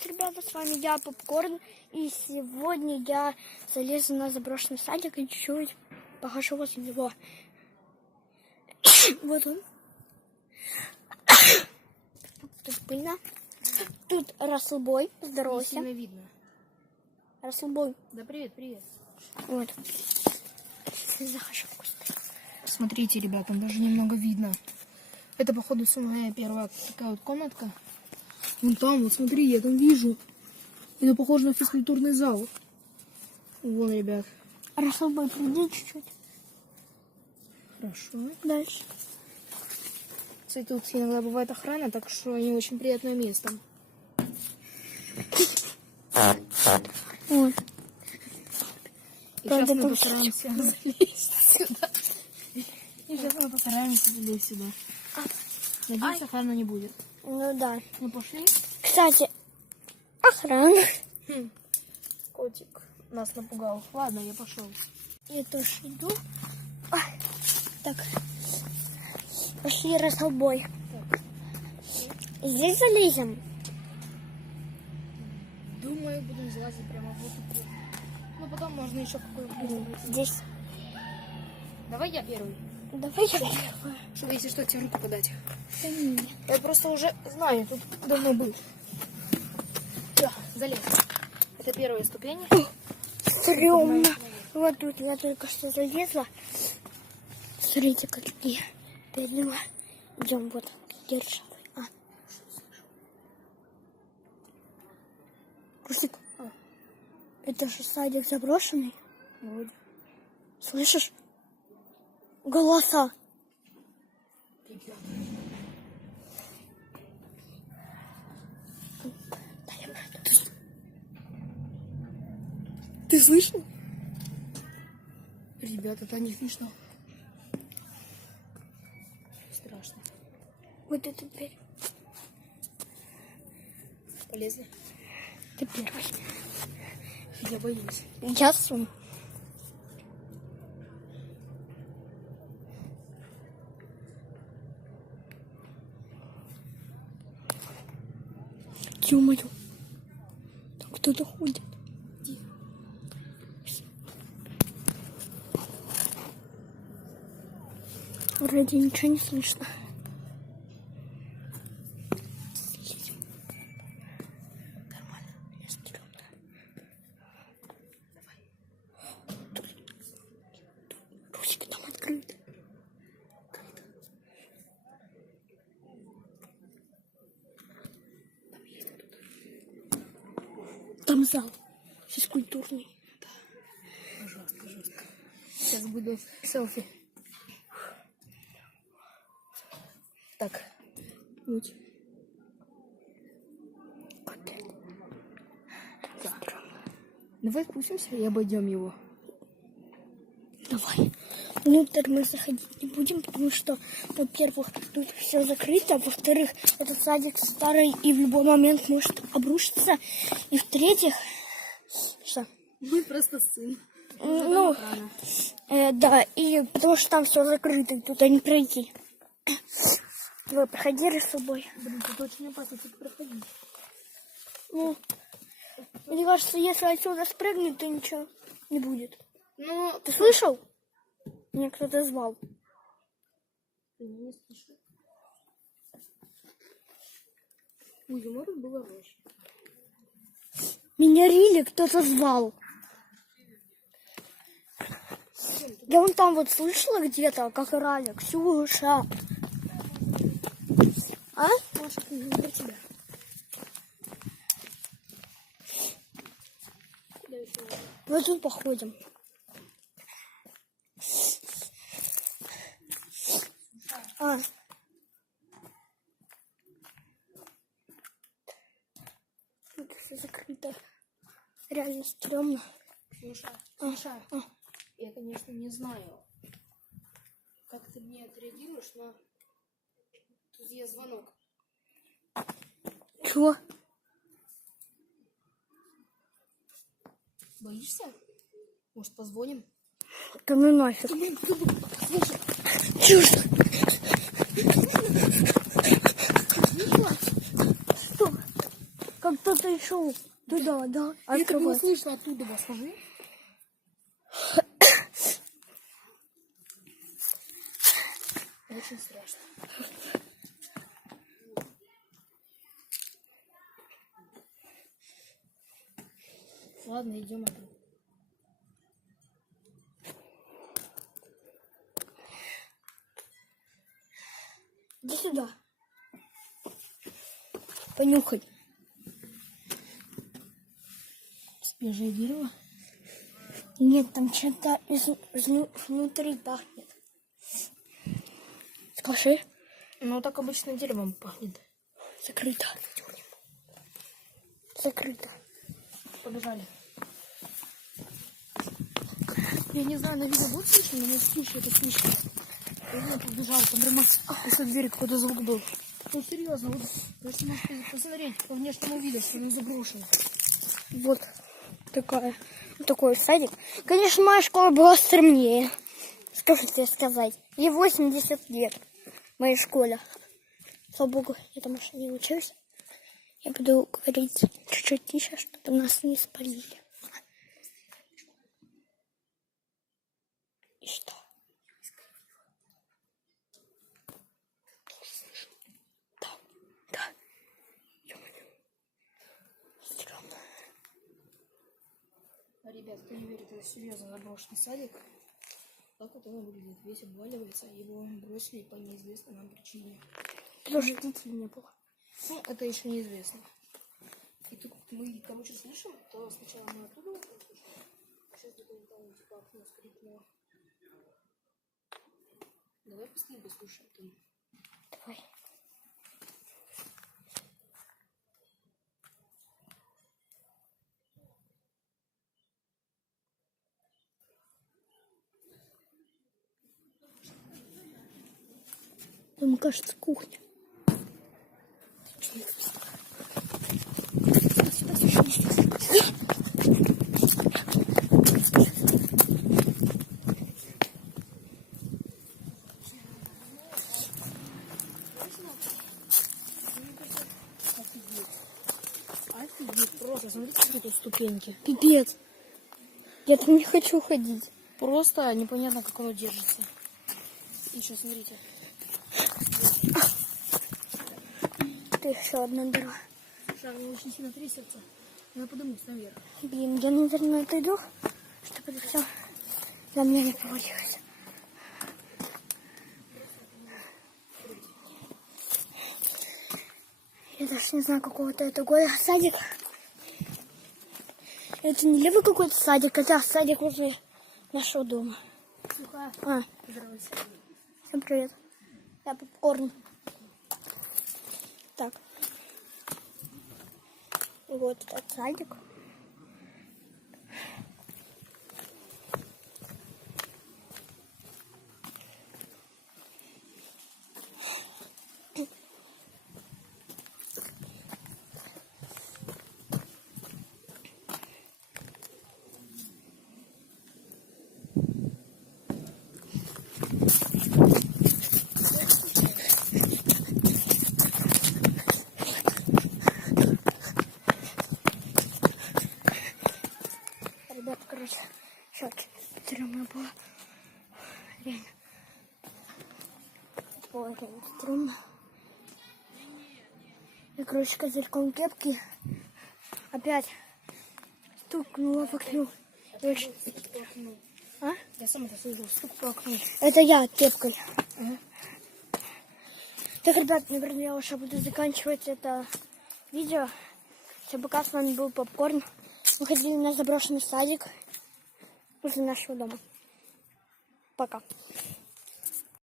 привет, ребята, с вами я, Попкорн, и сегодня я залезу на заброшенный садик и чуть-чуть похожу возле него. Вот он. Тут пыльно. Тут Расселбой, здоровайся. Сильно видно. Расселбой. Да привет, привет. Вот. Захожу в кусты. Смотрите, ребят, там даже немного видно. Это, походу, самая первая такая вот комнатка. Вон там, вот смотри, я там вижу. Это похоже на физкультурный зал. Вон, ребят. Расселбой, приди чуть-чуть. Хорошо. Дальше. Кстати, тут иногда бывает охрана, так что не очень приятное место. Вот. И Правда, сейчас мы там постараемся залезть сюда. И сейчас мы постараемся залезть сюда. Надеюсь, охраны не будет. Ну да. Ну, пошли. Кстати, охрана. Котик нас напугал. Ладно, я пошел. Я тоже иду. Так. Пошли, Расселбой. Здесь залезем. Думаю, будем залазить прямо в эту. Ну, потом можно еще какой-то. Здесь. Давай я первый. Давай я первая. Чтобы, если что, тебе руку подать. Да нет. Я просто уже знаю, тут давно был. Все, залез. Это первая ступень. Стрёмно. Вот тут я только что залезла. Смотрите, какие перила. Идем, вот, держи. Русик, это же садик заброшенный. Вроде. Слышишь? Голоса. Ты слышал? Ребята, это не смешно. Страшно. Вот эту дверь. Полезли? Ты первый. Я боюсь. Я сум. Ё-моё. Там кто-то ходит. Тихо. Вроде ничего не слышно. Нормально. Я стрёмно. Давай. Русик, там открыто. Там зал. Физкультурный. Жестко, жестко. Сейчас буду селфи. Так. Вот. Да. Давай спустимся и обойдем его. Давай. Внутрь мы заходить не будем, потому что, во-первых, тут все закрыто, во-вторых, этот садик старый и в любой момент может обрушиться, и в-третьих, что? Мы просто сын. Ну, да, и потому что там все закрыто, и туда не пройти. Давай, проходи с собой. Блин, тут очень опасно тут проходить. Ну, мне кажется, если отсюда спрыгнуть, то ничего не будет. Ну, Ты слышал? Меня кто-то звал. не слышу. Ой, может было ложь. Меня Рили кто-то звал. Я вон там вот слышала где-то, как орали. Ксюша. А? Маша, не для тебя. Куда еще? Вот тут походим. Тут все закрыто. Реально стрёмно. Слушай, я, конечно, не знаю, как ты мне отреагируешь, но тут есть звонок. Чего? Боишься? Может, позвоним? Да ну нафиг. Слушай, Чушь. Что? Как кто-то еще туда, да? Это было Открывает. слышно оттуда, скажи. Очень страшно. Ладно, идем опять. Иди сюда. Понюхай. Свежее дерево. Нет, там что-то внутри пахнет. Скажи. Ну, так обычно деревом пахнет. Закрыто. Закрыто. Побежали. Я не знаю, на видео будет слышно, но мне слышно, это слышно. Я побежал, там прямо из-за двери какой-то звук был. Ну, серьезно, вот, если можете посмотреть по внешнему виду, что он заброшен. Вот такой садик. Конечно, моя школа была стремнее. Что же тебе сказать? Ей 80 лет в моей школе. Слава богу, я там еще не учусь. Я буду говорить чуть-чуть тише, чтобы нас не спалили. И что? Да, да. Ё-моё. Стрёмно. Ребят, кто не верит, это серьезно заброшенный садик. Так вот он выглядит. Весь обваливается, его бросили по неизвестной нам причине. Потому что детей не было. Ну, это еще неизвестно. И тут мы, короче, слышим, то сначала мы оттуда услышим. Сейчас где-то там типа окно скрипнуло. Давай быстрее послушаем там. Давай. Мне кажется, кухня. Офигеть, просто смотрите, какие тут ступеньки. Пипец. Я там не хочу ходить. Просто непонятно, как оно держится. Еще смотрите. Это еще одна дыра. Шар не очень сильно трясется. Я поднимусь наверх. Блин, я, наверное, отойду, чтобы это все на меня не повалилось. Я даже не знаю, какого-то это года садик. Это не левый какой-то садик, это садик возле нашего дома. Сухая. А, Здравствуйте. всем привет. Я попкорн. Так. И вот этот садик. Ребята, короче, сейчас стрёмно было. Реально. Ой, реально стрёмно. Я, короче, козырьком кепки опять стукнула в окно. А? Я сам это слышал, стук по окну. Это я кепкой. Ага. Так, ребят, наверное, я уже буду заканчивать это видео. Все, пока, с вами был Попкорн. Мы ходили на заброшенный садик возле нашего дома. Пока.